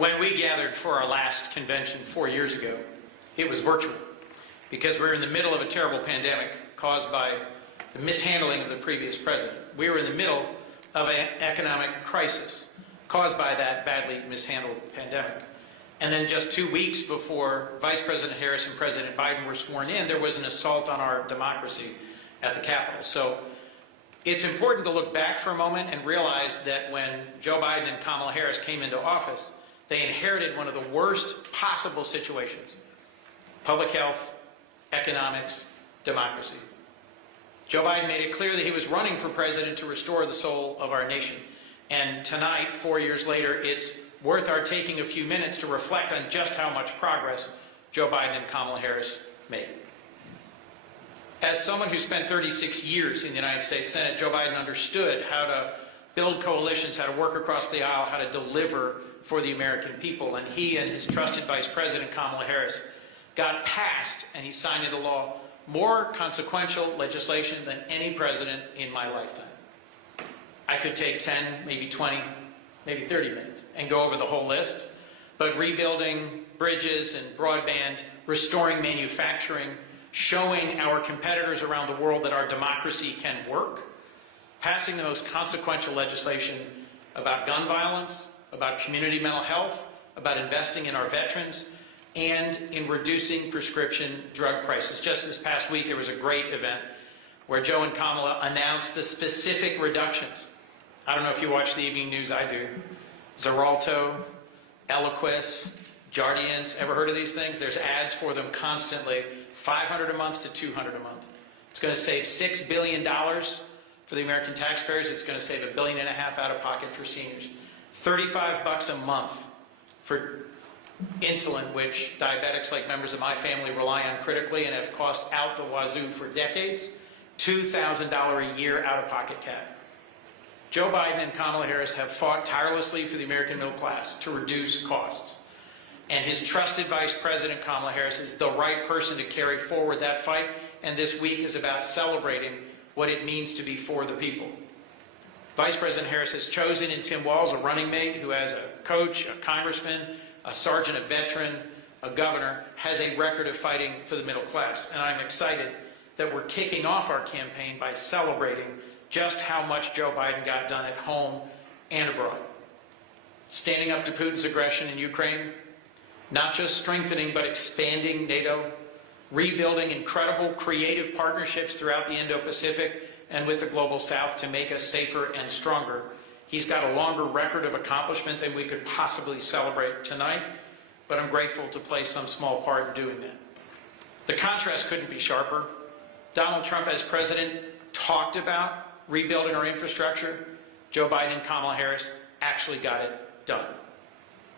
When we gathered for our last convention 4 years ago, it was virtual because we were in the middle of a terrible pandemic caused by the mishandling of the previous president. We were in the middle of an economic crisis caused by that badly mishandled pandemic. And then just 2 weeks before Vice President Harris and President Biden were sworn in, there was an assault on our democracy at the Capitol. So it's important to look back for a moment and realize that when Joe Biden and Kamala Harris came into office, they inherited one of the worst possible situations: public health, economics, democracy. Joe Biden made it clear that he was running for president to restore the soul of our nation. And tonight, 4 years later, it's worth our taking a few minutes to reflect on just how much progress Joe Biden and Kamala Harris made. As someone who spent 36 years in the United States Senate, Joe Biden understood how to build coalitions, how to work across the aisle, how to deliver for the American people. And he and his trusted Vice President, Kamala Harris, got passed, and he signed into law, more consequential legislation than any president in my lifetime. I could take 10, maybe 20, maybe 30 minutes and go over the whole list, but rebuilding bridges and broadband, restoring manufacturing, showing our competitors around the world that our democracy can work, passing the most consequential legislation about gun violence, about community mental health, about investing in our veterans, and in reducing prescription drug prices. Just this past week, there was a great event where Joe and Kamala announced the specific reductions. I don't know if you watch the evening news, I do. Xarelto, Eliquis, Jardiance, ever heard of these things? There's ads for them constantly, $500 a month to $200 a month. It's going to save $6 billion for the American taxpayers. It's going to save $1.5 billion out of pocket for seniors. $35 a month for insulin, which diabetics like members of my family rely on critically and have cost out the wazoo for decades. $2,000 a year out-of-pocket cap. Joe Biden and Kamala Harris have fought tirelessly for the American middle class to reduce costs. And his trusted Vice President, Kamala Harris, is the right person to carry forward that fight. And this week is about celebrating what it means to be for the people. Vice President Harris has chosen in Tim Walz a running mate who has a coach, a congressman, a sergeant, a veteran, a governor, has a record of fighting for the middle class. And I'm excited that we're kicking off our campaign by celebrating just how much Joe Biden got done at home and abroad. Standing up to Putin's aggression in Ukraine, not just strengthening but expanding NATO, rebuilding incredible creative partnerships throughout the Indo-Pacific and with the Global South to make us safer and stronger. He's got a longer record of accomplishment than we could possibly celebrate tonight, but I'm grateful to play some small part in doing that. The contrast couldn't be sharper. Donald Trump, as president, talked about rebuilding our infrastructure. Joe Biden and Kamala Harris actually got it done.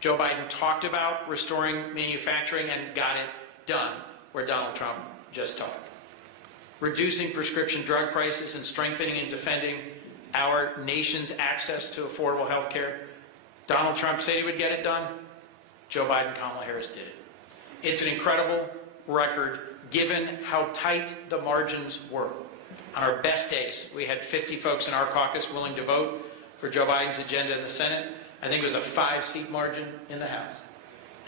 Joe Biden talked about restoring manufacturing and got it done, where Donald Trump just talked. Reducing prescription drug prices and strengthening and defending our nation's access to affordable health care. Donald Trump said he would get it done. Joe Biden and Kamala Harris did it. It's an incredible record given how tight the margins were. On our best days, we had 50 folks in our caucus willing to vote for Joe Biden's agenda in the Senate. I think it was a 5-seat margin in the House.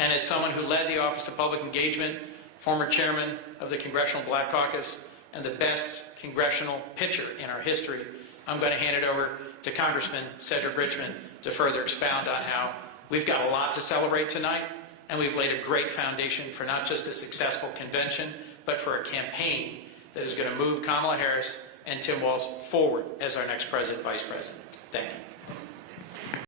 And as someone who led the Office of Public Engagement, former chairman of the Congressional Black Caucus, and the best congressional pitcher in our history, I'm going to hand it over to Congressman Cedric Richmond to further expound on how we've got a lot to celebrate tonight, and we've laid a great foundation for not just a successful convention, but for a campaign that is going to move Kamala Harris and Tim Walz forward as our next president, vice president. Thank you.